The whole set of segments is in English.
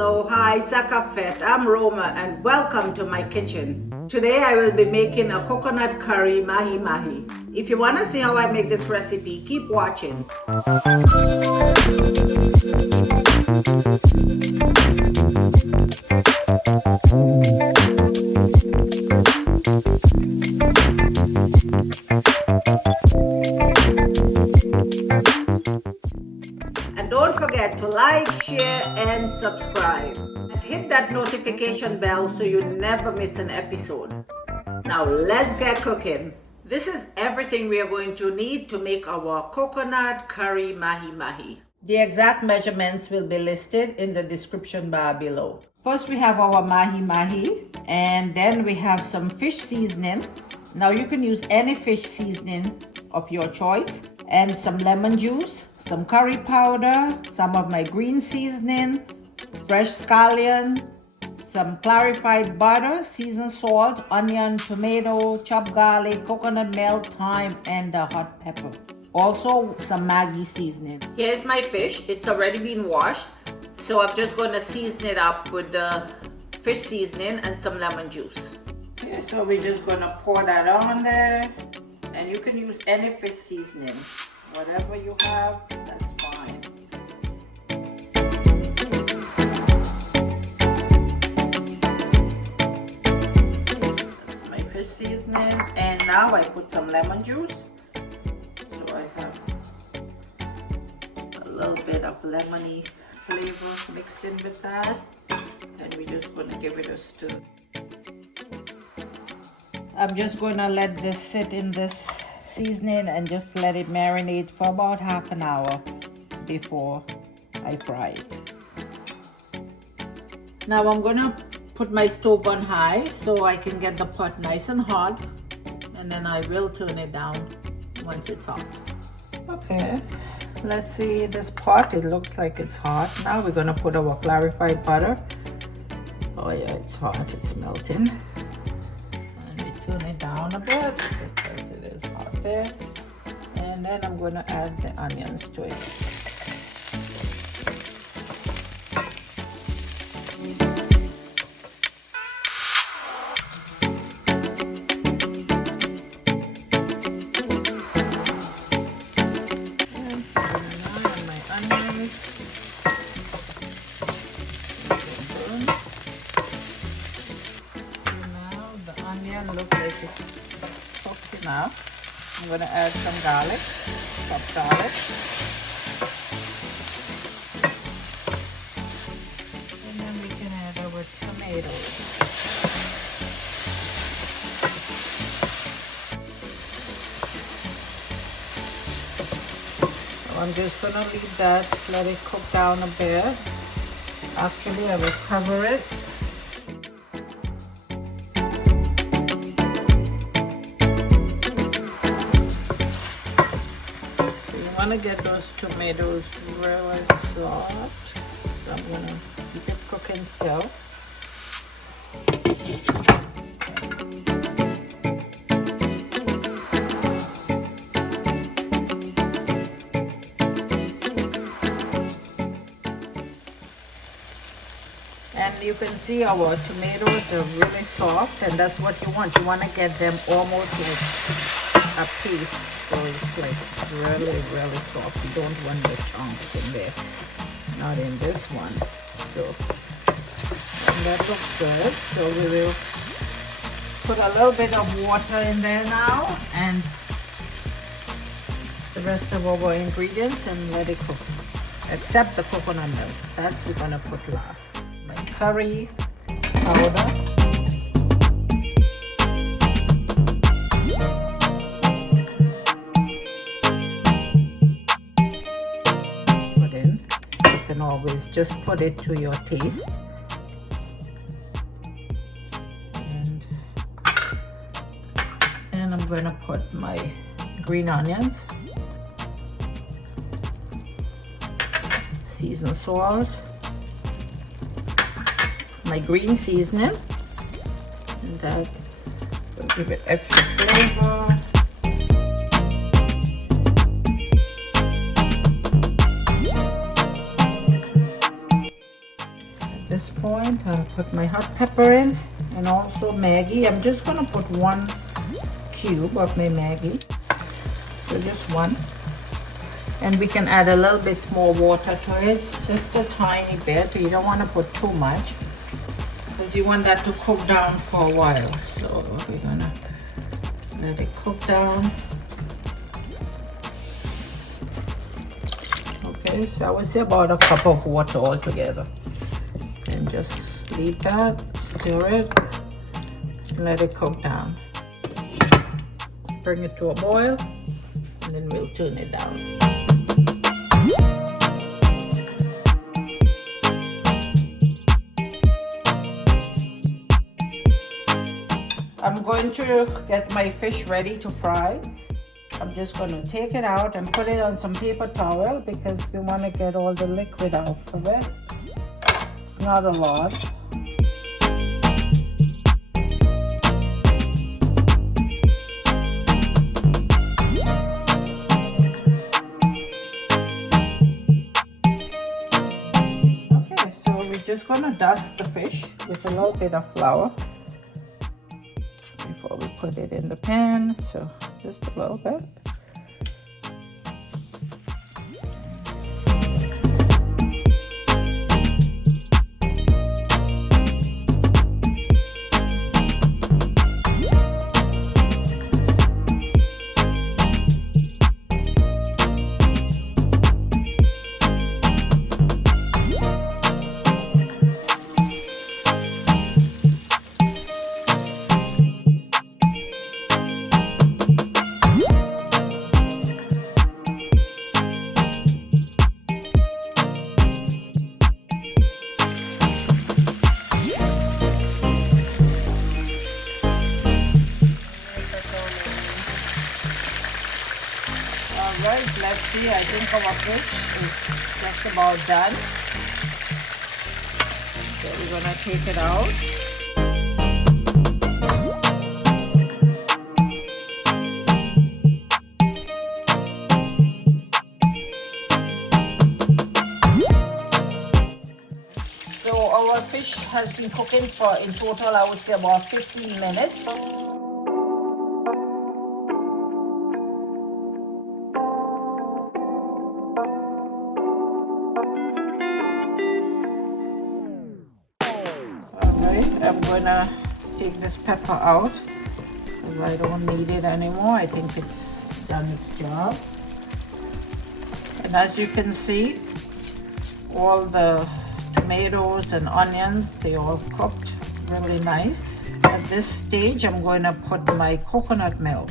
Hello, hi, SakaFet. I'm Roma and welcome to my kitchen. Today I will be making a coconut curry mahi-mahi. If you want to see how I make this recipe, keep watching. Don't forget to like, share, and subscribe. And hit that notification bell so you never miss an episode. Now let's get cooking. This is everything we are going to need to make our coconut curry mahi-mahi. The exact measurements will be listed in the description bar below. First we have our mahi-mahi, and then we have some fish seasoning. Now you can use any fish seasoning of your choice, and some lemon juice, some curry powder, some of my green seasoning, fresh scallion, some clarified butter, seasoned salt, onion, tomato, chopped garlic, coconut milk, thyme, and a hot pepper. Also some Maggi seasoning. Here's my fish. It's already been washed, so I'm just going to season it up with the fish seasoning and some lemon juice. Okay, so we're just going to pour that on there, and you can use any fish seasoning. Whatever you have, that's fine. That's my fish seasoning, and now I put some lemon juice. So I have a little bit of lemony flavor mixed in with that, and we're just going to give it a stir. I'm just going to let this sit in this seasoning and just let it marinate for about half an hour before I fry it. Now I'm gonna put my stove on high so I can get the pot nice and hot, and then I will turn it down once it's hot. Okay, let's see this pot. It looks like it's hot. Now we're gonna put our clarified butter. Oh yeah, it's hot, it's melting. And we turn it down a bit because it is hot there, and then I'm going to add the onions to it. And now my onions. Now the onion looks like it's cooked enough. I'm going to add some garlic, chopped garlic. And then we can add our tomatoes. So I'm just going to leave that, let it cook down a bit. Actually, I will cover it. I want to get those tomatoes really soft, so I'm going to keep it cooking still. And you can see our tomatoes are really soft, and that's what you want. You want to get them almost like a piece. So it's like really soft. You don't want the chunks in there. Not in this one. So and that looks good. So we will put a little bit of water in there now, and the rest of our ingredients, and let it cook. Except the coconut milk. That we're gonna put last. My curry powder. Always just put it to your taste, and I'm going to put my green onions, seasoned salt, my green seasoning, and that will give it extra flavor. this point, I'll put my hot pepper in and also Maggi. I'm just gonna put 1 cube of my Maggi, so just 1. And we can add a little bit more water to it, just a tiny bit. You don't want to put too much because you want that to cook down for a while. So we're gonna let it cook down. Okay, so I would say about a cup of water altogether. And just leave that, stir it, and let it cook down. Bring it to a boil, and then we'll turn it down. I'm going to get my fish ready to fry. I'm just going to take it out and put it on some paper towel because we want to get all the liquid out of it. It's not a lot. Okay, so we're just going to dust the fish with a little bit of flour before we put it in the pan, so just a little bit. Alright, let's see. I think our fish is just about done. So we're gonna take it out. So our fish has been cooking for, in total, I would say about 15 minutes. I'm gonna take this pepper out because I don't need it anymore. I think it's done its job. And as you can see, all the tomatoes and onions, they all cooked really nice. At this stage, I'm going to put my coconut milk.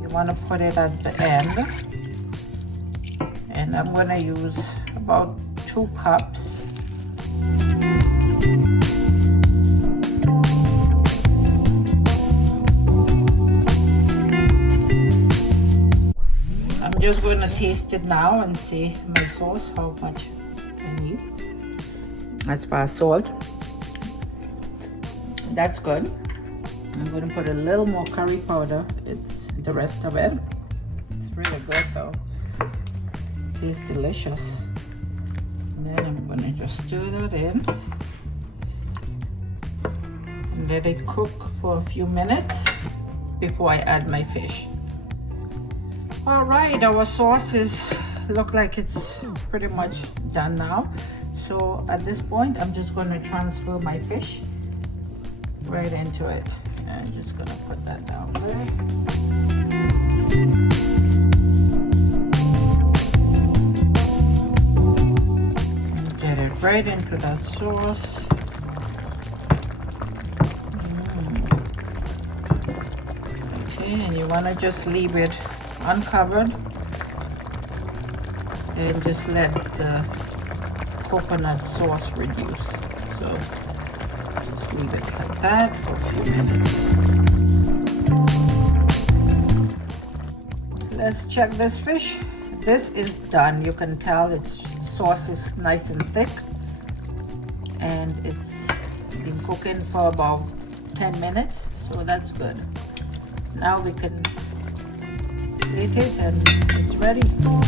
You want to put it at the end. And I'm going to use about 2 cups. I'm just going to taste it now and see my sauce, how much I need. As far as salt, that's good. I'm going to put a little more curry powder. It's the rest of it. It's really good though. Tastes delicious. And then I'm going to just stir that in and let it cook for a few minutes before I add my fish. All right, our sauce look like it's pretty much done now. So at this point, I'm just going to transfer my fish right into it. And I'm just going to put that down there. And get it right into that sauce. Okay, and you want to just leave it uncovered and just let the coconut sauce reduce. So just leave it like that for a few minutes. Let's check this fish. This is done. You can tell its sauce is nice and thick and it's been cooking for about 10 minutes, so that's good. Now we can plate it and it's ready to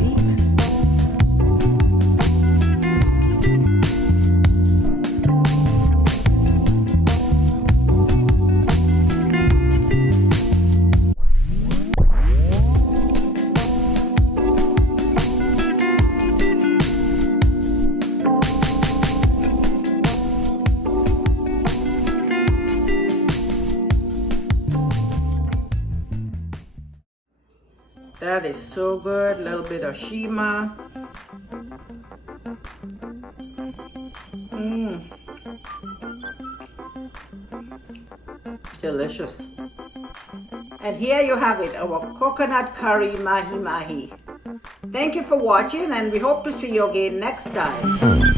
eat. That is so good. A little bit of shima. Delicious. And here you have it, our coconut curry mahi mahi. Thank you for watching, and we hope to see you again next time.